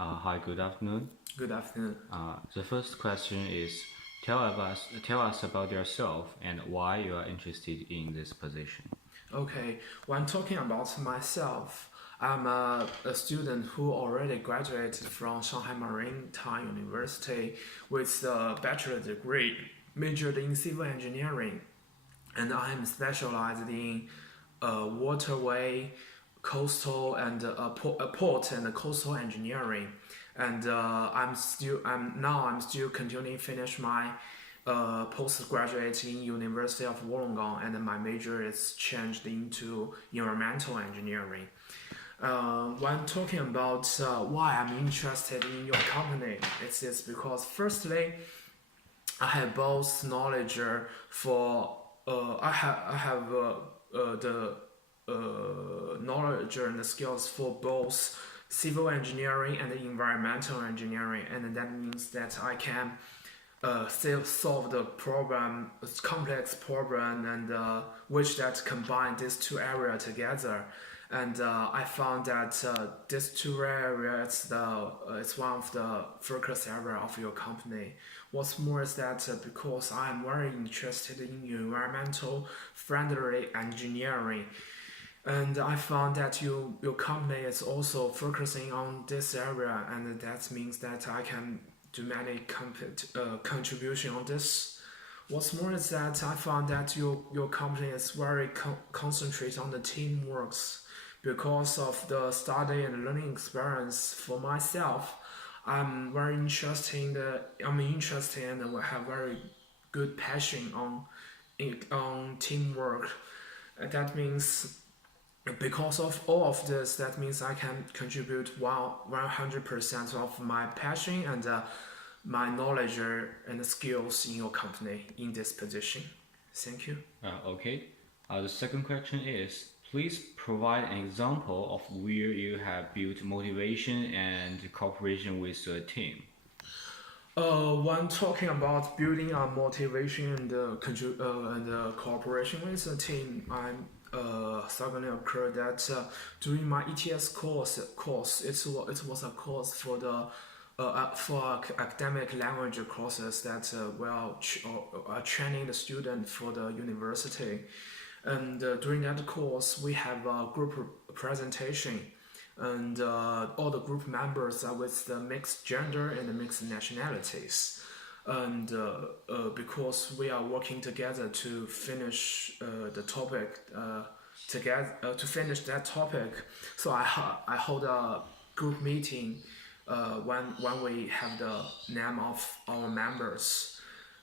Hi, good afternoon. Good afternoon. The first question is tell us about yourself and why you are interested in this position. Okay, when talking about myself, I'm a student who already graduated from Shanghai Maritime University with a bachelor degree, majored in civil engineering, and I am specialized in waterway, coastal and port and coastal engineering. And I'm still continuing finish my postgraduate in University of Wollongong, and my major is changed into environmental engineering. When talking about why I'm interested in your company, it's because firstly, I have both knowledge for I have the knowledge and the skills for both civil engineering and environmental engineering, and that means that I can still solve the problem, complex problem, and which that combine these two areas together. And I found that these two areas it's one of the focus area of your company. What's more is that because I'm very interested in environmental friendly engineering, and I found that your company is also focusing on this area, and that means that I can do many contribution on this. What's more is that I found that your company is very concentrate on the teamworks because of the study and learning experience for myself. I'm interested and have very good passion on teamwork. That means because of all of this, that means I can contribute 100% of my passion and my knowledge and skills in your company in this position. Thank you. Okay. The second question is please provide an example of where you have built motivation and cooperation with a team. When talking about building a motivation and cooperation with the team, I'm suddenly occurred that during my ETS course, it was a course for the for academic language courses that are training the student for the university. And during that course, we have a group presentation, and all the group members are with the mixed gender and the mixed nationalities. And because we are working together to finish the topic together to finish that topic, so I hold a group meeting when we have the name of our members.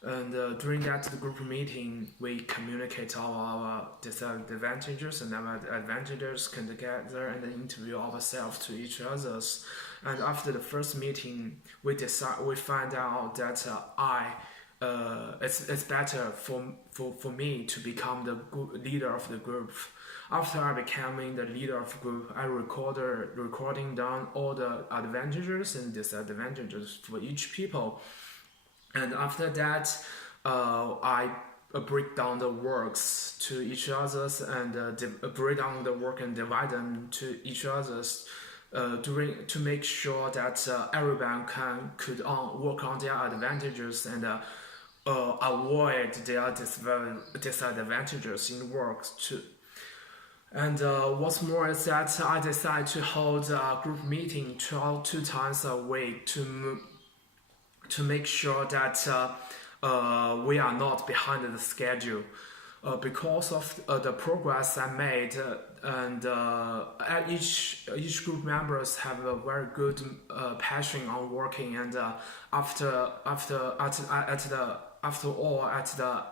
And during that group meeting, we communicate all our disadvantages and our advantages come together and interview ourselves to each others. And after the first meeting, we find out that it's better for me to become the leader of the group. After I becoming the leader of the group, I recording down all the advantages and disadvantages for each people, and after that, I break down the works to each others and break down the work and divide them to each others. During to make sure that everyone could work on their advantages and avoid their disadvantages in work too. And what's more is that I decide to hold a group meeting two times a week to make sure that we are not behind the schedule. Because of the progress I made, and each group members have a very good passion on working, and after all at the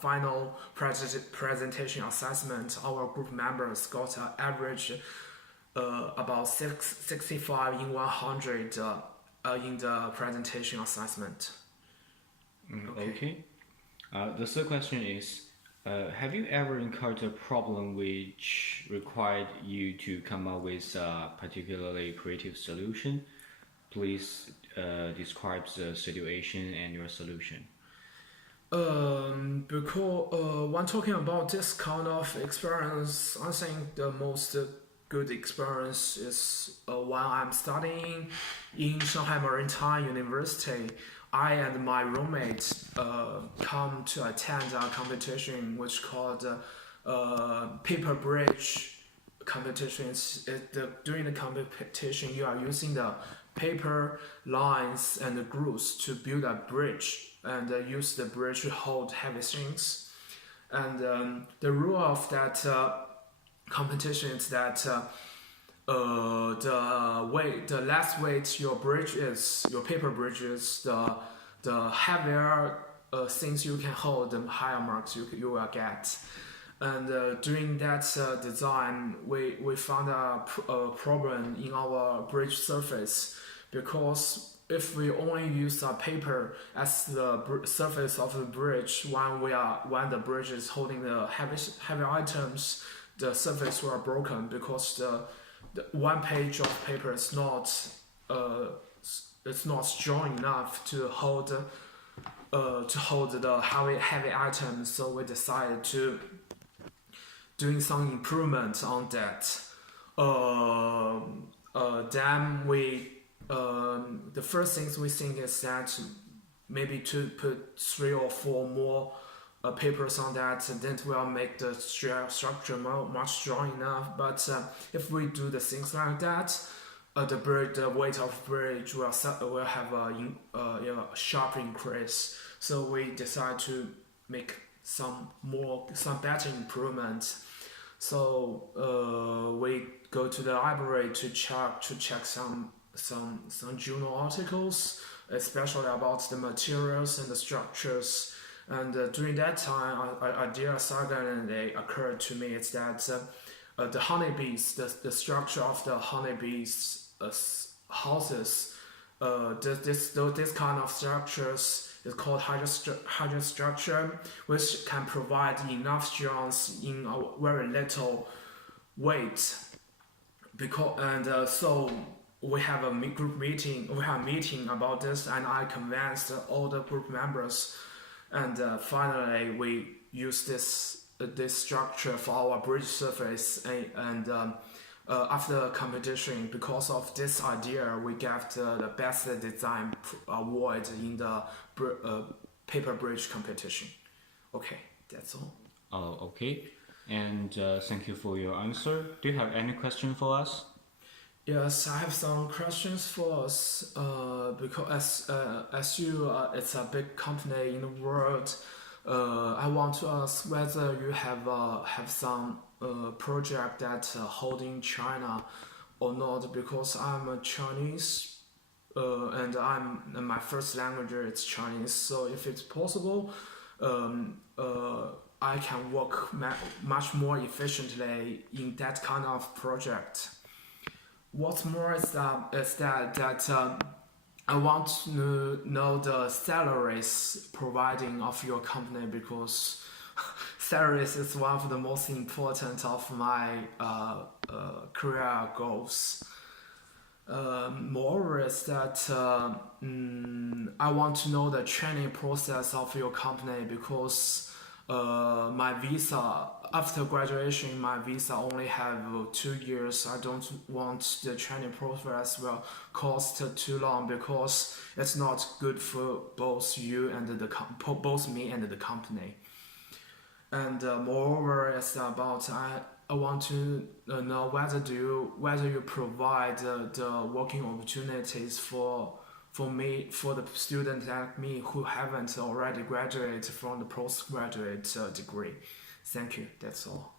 final presentation assessment, our group members got an average about 65 in 100 in the presentation assessment. Okay. The third question is have you ever encountered a problem which required you to come up with a particularly creative solution? Please describe the situation and your solution. Because when talking about this kind of experience, I think the most good experience is when I'm studying in Shanghai Maritime University. I and my roommates come to attend a competition which called paper bridge competitions. During the competition, you are using the paper lines and the glues to build a bridge and use the bridge to hold heavy things. And the rule of that competition is that the less weight your bridge is, your paper bridge is, the heavier things you can hold, the higher marks you will get. And during that design, we found a problem in our bridge surface, because if we only use paper as the surface of the bridge when the bridge is holding the heavy items, the surface will broken, because the one page of paper is not it's not strong enough to hold the heavy items. So we decided to doing some improvement on that. Then the first things we think is that maybe to put 3 or 4 more papers on that, and then will make the structure much strong enough. But if we do the things like that, the weight of bridge will have a sharp increase. So we decide to make some better improvements. So we go to the library to check some journal articles, especially about the materials and the structures. And during that time, idea suddenly occurred to me is that the honeybees, the structure of the honeybees houses, this kind of structures is called hydrogen structure, which can provide enough strength in a very little weight. So we have a group meeting. We have a meeting about this, and I convinced all the group members. And finally, we use this structure for our bridge surface. And after the competition, because of this idea, we got the best design award in the paper bridge competition. Okay, that's all. Oh, okay. And thank you for your answer. Do you have any question for us? Yes, I have some questions for us. Because as it's a big company in the world. I want to ask whether you have some project that hold in China or not, because I'm a Chinese, and my first language is Chinese. So if it's possible, I can work much more efficiently in that kind of project. What's more is that I want to know the salaries providing of your company, because salaries is one of the most important of my career goals. Moreover is that I want to know the training process of your company, because my visa, after graduation, my visa only have 2 years. I don't want the training process will cost too long, because it's not good for both you and both me and the company. And moreover, it's about I want to know whether you provide the working opportunities for the students like me who haven't already graduated from the postgraduate degree. Thank you. That's all.